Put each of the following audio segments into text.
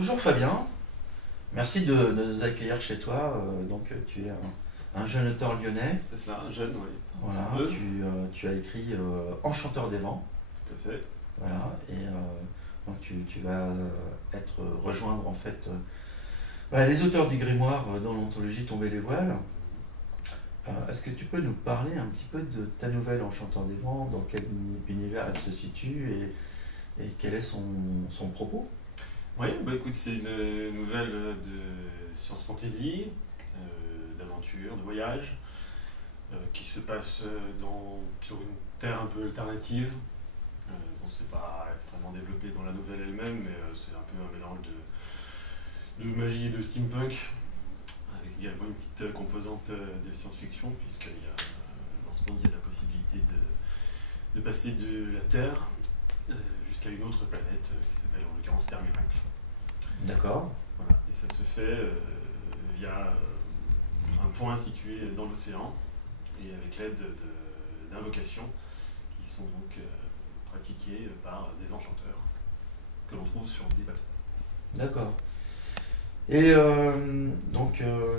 Bonjour Fabien, merci de nous accueillir chez toi. Tu es un jeune auteur lyonnais. C'est cela, un jeune, oui. Voilà, Un peu. tu as écrit Enchanteur des vents. Tout à fait. Voilà, donc tu vas être rejoindre en fait les auteurs du grimoire dans l'anthologie Tomber les voiles. Est-ce que tu peux nous parler un petit peu de ta nouvelle Enchanteur des vents, dans quel univers elle se situe et quel est son propos? Oui, bah écoute, c'est une nouvelle de science fantasy, d'aventure, de voyage, qui se passe sur une terre un peu alternative. Bon, c'est pas extrêmement développé dans la nouvelle elle-même, mais c'est un peu un mélange de magie et de steampunk, avec également une petite composante de science-fiction, puisqu'il y a, dans ce monde, il y a la possibilité de passer de la Terre jusqu'à une autre planète qui s'appelle en l'occurrence Terre Miracle. D'accord. Voilà. Et ça se fait via un point situé dans l'océan et avec l'aide d'invocations qui sont donc pratiquées par des enchanteurs que l'on trouve sur des bateaux. D'accord. Et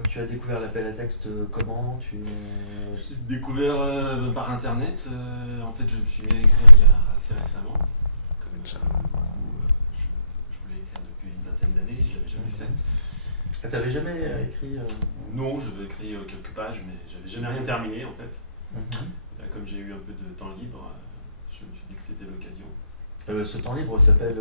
tu as découvert l'appel à texte comment J'ai découvert par internet. En fait, je me suis mis à écrire il y a assez récemment. Comme je voulais écrire depuis une vingtaine d'années, je ne l'avais jamais fait. Ah, t'avais jamais écrit Non, j'avais écrit quelques pages, mais j'avais jamais rien terminé en fait. Mhm. Comme j'ai eu un peu de temps libre, je me suis dit que c'était l'occasion. Ce temps libre s'appelle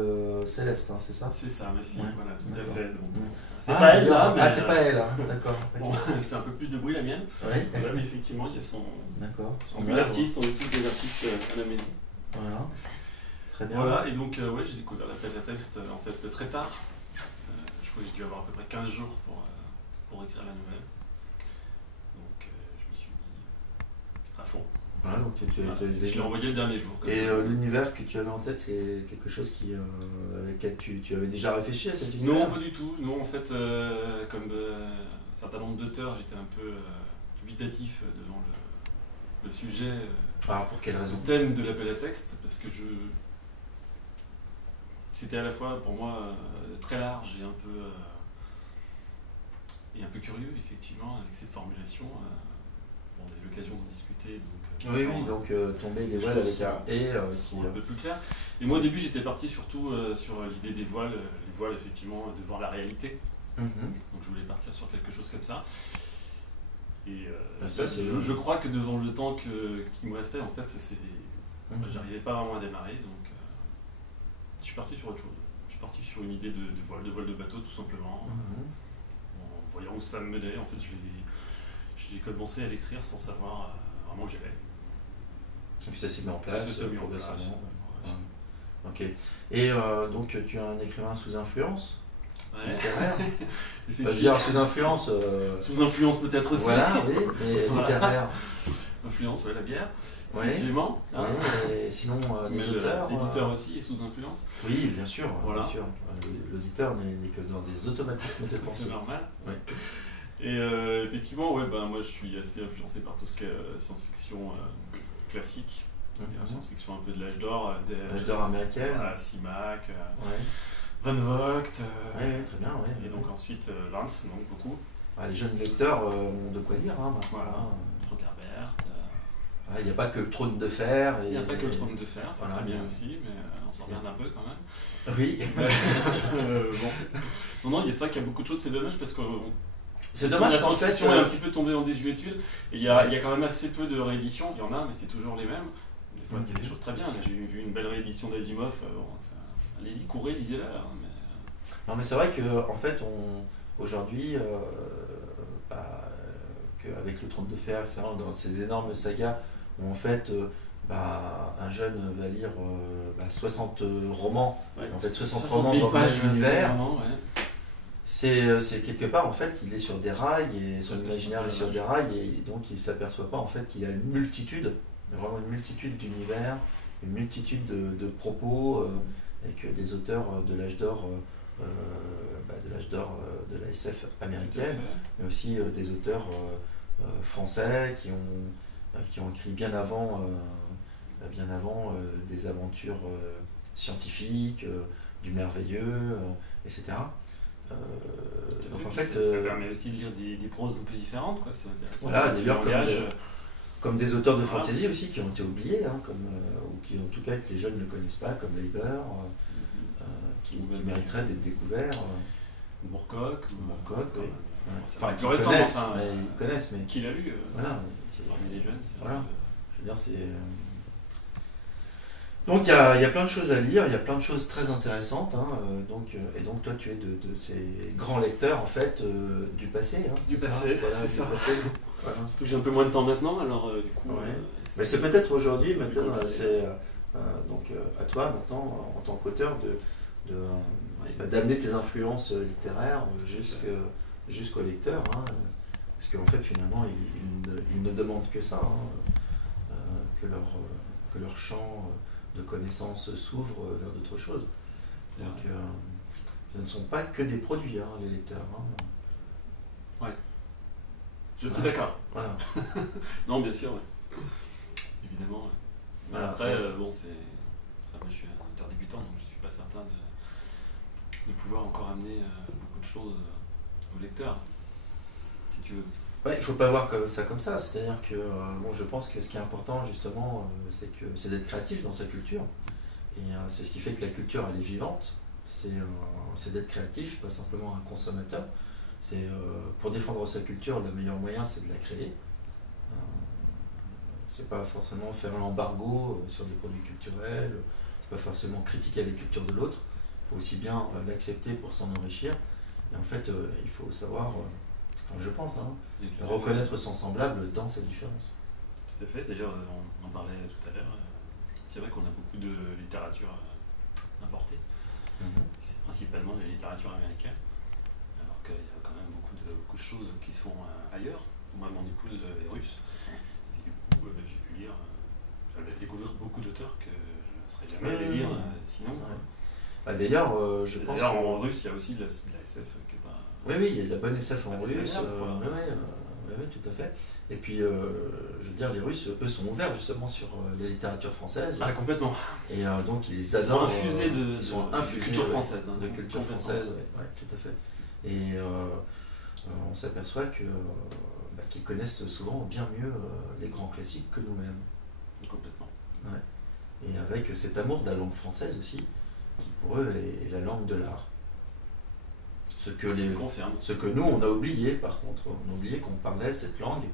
Céleste, hein, c'est ça? C'est ça, ma fille, Ouais. voilà, tout à D'accord. fait. Donc, Mhm. c'est pas elle d'ailleurs. là, mais. C'est pas elle, hein. D'accord. Bon, elle fait un peu plus de bruit la mienne. Oui. Voilà, mais effectivement, il y a son. D'accord. On est artiste, on est tous des artistes à la maison. Voilà. Très bien. Voilà, et donc ouais, j'ai découvert l'appel à texte en fait très tard. Je crois que j'ai dû avoir à peu près 15 jours pour écrire la nouvelle. Donc je me suis mis à fond. Voilà, donc Voilà. Je l'ai envoyé le dernier jour. Et l'univers que tu avais en tête, c'est quelque chose avec lequel tu avais déjà réfléchi à cet univers? Non, pas du tout. Non, en fait, comme un certain nombre d'auteurs, j'étais un peu dubitatif devant le sujet, Alors pour quelle raison? le thème de l'appel à texte, parce que c'était à la fois pour moi très large et un peu curieux, effectivement, avec cette formulation. On a eu l'occasion d'en discuter. Donc tomber les voiles avec un et sont un peu plus clairs. Et moi, au début, j'étais parti surtout sur l'idée des voiles, les voiles, effectivement, devant la réalité. Mhm. Donc je voulais partir sur quelque chose comme ça. Et je crois que devant le temps qui me restait, en fait, j'arrivais pas vraiment à démarrer. Donc je suis parti sur autre chose. Je suis parti sur une idée de voile de bateau, tout simplement. En voyant où ça me menait, en fait, j'ai commencé à l'écrire sans savoir vraiment où j'allais. Et puis ça s'est mis en place. Ça s'est mis en place. Ok. Et donc tu es un écrivain sous influence littéraire. Je veux dire sous influence. Sous influence peut-être aussi. Voilà, oui, mais Voilà. littéraire. Influence, ouais, la bière. Oui. Effectivement. Oui, et sinon Mais les auteurs. l'éditeur aussi est sous influence. Oui, bien sûr. Voilà. Bien sûr. L'auditeur n'est que dans des automatismes de pensée. C'est normal. Oui. Et effectivement, ouais, moi je suis assez influencé par tout ce qui est science-fiction classique. Science-fiction un peu de l'âge d'or. L'âge d'or américaine. Voilà, Simac, Ouais. Van Vogt. Oui, très bien. Ouais, Et donc ensuite Vance, donc beaucoup. Les jeunes lecteurs ont de quoi lire. Hein, Voilà. Frank Herbert. Il n'y a pas que le trône de fer. Il n'y a pas que le trône de fer, c'est voilà, très bien aussi, mais on s'en regarde un peu quand même. Oui. Bon. Non, il y a ça, qu'il y a beaucoup de choses, c'est dommage parce que c'est dommage la qu'en fait. science-fiction est un petit peu tombée en désuétude. Et il y a quand même assez peu de rééditions, il y en a, mais c'est toujours les mêmes. Des fois, il y a des choses très bien. Là, j'ai vu une belle réédition d'Asimov. Allez-y, courez, lisez-la. Non, mais c'est vrai qu'en fait, aujourd'hui, avec le trône de fer, etc., dans ces énormes sagas, où en fait, un jeune va lire 60 romans, en fait 60 romans dans le même univers. C'est quelque part, en fait, il est sur des rails, et son imaginaire est sur des rails, et donc il ne s'aperçoit pas en fait qu'il y a une multitude, vraiment une multitude d'univers, une multitude de propos, et que des auteurs de l'âge d'or, de la SF américaine, mais aussi des auteurs français qui ont écrit bien avant des aventures scientifiques, du merveilleux, etc. Donc en fait, ça permet aussi de lire des proses un peu différentes, quoi. C'est intéressant. Voilà, des livres langage, comme des auteurs de voilà. fantasy aussi qui ont été oubliés, hein, ou qui en tout cas que les jeunes ne connaissent pas, comme Leiber, qui mériteraient d'être découverts. Moorcock, Oui. Enfin, Qui connaissent, ils connaissent, mais qui l'a lu voilà. parmi les jeunes. Voilà. Je veux dire, c'est. Donc il y a plein de choses à lire, il y a plein de choses très intéressantes, hein, et donc toi tu es de ces grands lecteurs en fait du passé. Hein, du passé, voilà, c'est ça. Passé. Voilà. Surtout que j'ai un peu moins de temps maintenant, alors du coup. Ouais. Mais c'est peut-être aujourd'hui, maintenant, c'est donc à toi maintenant en tant qu'auteur d'amener tes influences littéraires jusqu'au lecteur, hein, parce qu'en fait finalement ils ne demandent que ça, hein, que leur champ de connaissances s'ouvre vers d'autres choses. Donc ce ne sont pas que des produits, hein, les lecteurs. Hein. Ouais. Je suis d'accord. Voilà. Non, bien sûr, ouais. Évidemment. Ouais. Mais Voilà. après, bon, c'est. Enfin, moi, je suis un auteur débutant, donc je suis pas certain de pouvoir encore amener beaucoup de choses au lecteur, si tu veux. Ouais, il ne faut pas voir ça comme ça. C'est-à-dire que bon, je pense que ce qui est important justement, c'est d'être créatif dans sa culture. Et c'est ce qui fait que la culture elle est vivante. C'est d'être créatif, pas simplement un consommateur. Pour défendre sa culture, le meilleur moyen c'est de la créer. C'est pas forcément faire l'embargo sur des produits culturels. C'est pas forcément critiquer la culture de l'autre. Il faut aussi bien l'accepter pour s'en enrichir. Et en fait, il faut savoir. Je pense, hein, reconnaître son semblable dans sa différence. Tout à fait, d'ailleurs on en parlait tout à l'heure, c'est vrai qu'on a beaucoup de littérature importée, c'est principalement de la littérature américaine, alors qu'il y a quand même beaucoup de choses qui se font ailleurs. Moi mon épouse est russe, et du coup j'ai pu lire, elle a découvert beaucoup d'auteurs que je ne serais jamais allé lire sinon. Ouais. Bah, d'ailleurs, je pense d'ailleurs en russe il y a aussi de la SF qui est pas... Oui, il y a de la bonne SF en russe. Oui, tout à fait. Et puis, je veux dire, les Russes, eux, sont ouverts justement sur la littérature française. Ah, complètement. Et donc, ils adorent. Ils sont infusés de culture française. Hein, de culture française, oui, tout à fait. Et on s'aperçoit qu'ils connaissent souvent bien mieux les grands classiques que nous-mêmes. Complètement. Ouais. Et avec cet amour de la langue française aussi, qui pour eux est la langue de l'art. Ce que nous, on a oublié, par contre. On a oublié qu'on parlait cette langue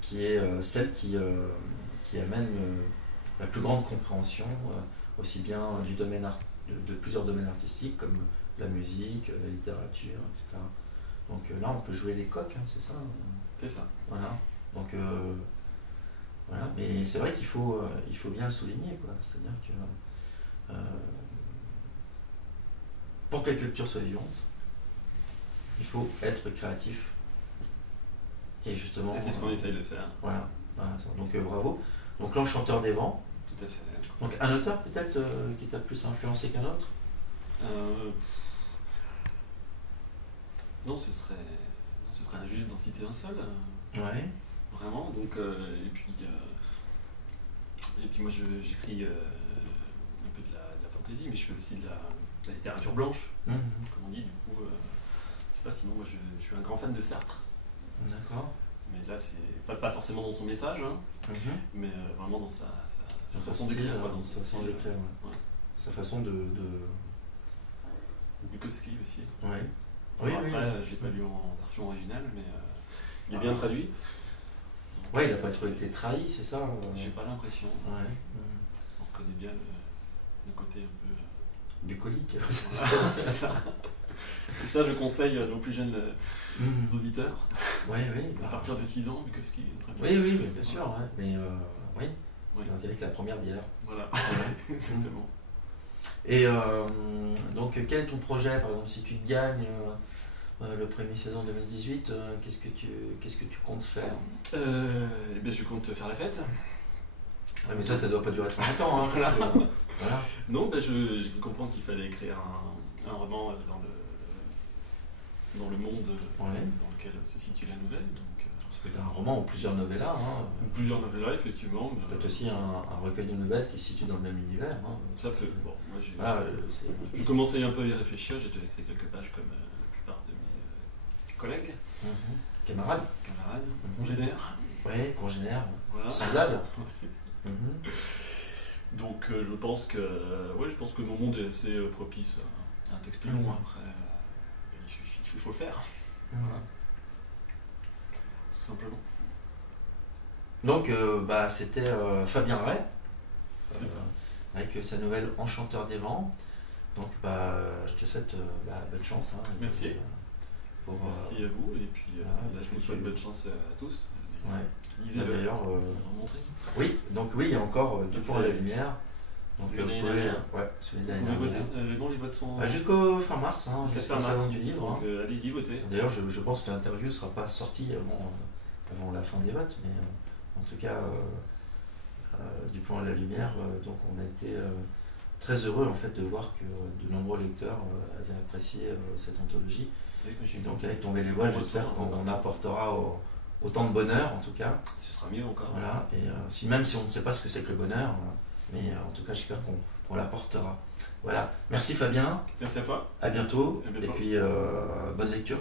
qui est celle qui amène la plus grande compréhension, aussi bien du domaine de plusieurs domaines artistiques, comme la musique, la littérature, etc. Donc là, on peut jouer les coqs, hein, c'est ça. C'est ça. Voilà. Donc, voilà. Mais c'est vrai qu'il faut bien le souligner, quoi. C'est-à-dire que pour que la culture soit vivante, il faut être créatif. Et justement. Et c'est ce qu'on essaye de faire. Voilà. Donc bravo. Donc l'Enchanteur des Vents. Tout à fait. Donc un auteur peut-être qui t'a plus influencé qu'un autre. Non, ce serait injuste d'en citer un seul. Ouais. Vraiment. Donc et puis moi j'écris un peu de la fantaisie, mais je fais aussi de la littérature blanche, comme on dit. Du coup, je sais pas. Sinon moi je suis un grand fan de Sartre. D'accord. Mais là c'est pas forcément dans son message, hein, mais vraiment dans sa façon d'écrire, sa façon d'écrire, ouais. Sa façon de... Bukowski aussi. Ouais. Oui, après, je l'ai pas lu en version originale, mais il est bien traduit. Ouais, il n'a pas trop été trahi, c'est ça J'ai pas l'impression. Ouais. On connaît bien le côté un peu... bucolique. C'est ça. Et ça, je conseille à nos plus jeunes auditeurs. Oui. À partir de 6 ans, Bukowski. Oui, bien sûr. Ouais. Mais oui. Donc avec la première bière. Voilà, exactement. Et donc, quel est ton projet, par exemple, si tu gagnes le premier saison 2018, qu'est-ce que tu comptes faire? Eh bien, je compte faire la fête. Ah, mais ça doit pas durer trop longtemps. Hein, voilà. Non, j'ai pu comprendre qu'il fallait écrire un roman dans le monde dans lequel se situe la nouvelle. Donc, ça peut être un roman ou plusieurs novellas. Hein. Plusieurs novellas, effectivement. Ça peut être aussi un recueil de nouvelles qui se situe dans le même univers. Hein. Ça peut. Bon, moi, voilà, je commençais un peu à y réfléchir. J'ai déjà écrit quelques pages comme collègues, Camarades. camarades, congénères. Oui, congénères. Voilà. Semblables. Donc je pense que mon monde est assez propice à un texte plus long. Après, il faut le faire. Voilà. Tout simplement. Donc c'était Fabien Ray, C'est ça. avec sa nouvelle Enchanteur des vents. Donc je te souhaite bonne chance. Hein, Merci. Merci à vous, et puis je vous souhaite bonne chance à tous. Ouais. Lisez-le. D'ailleurs, montrer. oui, donc oui, il y a encore du pont à la lumière. Donc celui vous pouvez, celui de l'année Vous pouvez dernière. voter. Les votes sont. Jusqu'au fin mars, Jusqu'au jusqu'au fin salon mars du livre. Donc allez-y, votez. D'ailleurs, je pense que l'interview ne sera pas sortie avant la fin des votes, mais en tout cas, du pont à la lumière, donc on a été très heureux en fait de voir que de nombreux lecteurs avaient apprécié cette anthologie. Et donc avec Tomber les voiles, j'espère qu'on apportera autant de bonheur en tout cas. Ce sera mieux encore. Voilà, et même si on ne sait pas ce que c'est que le bonheur, mais en tout cas j'espère qu'on l'apportera. Voilà, merci Fabien. Merci à toi. À bientôt. À bientôt. Et puis bonne lecture.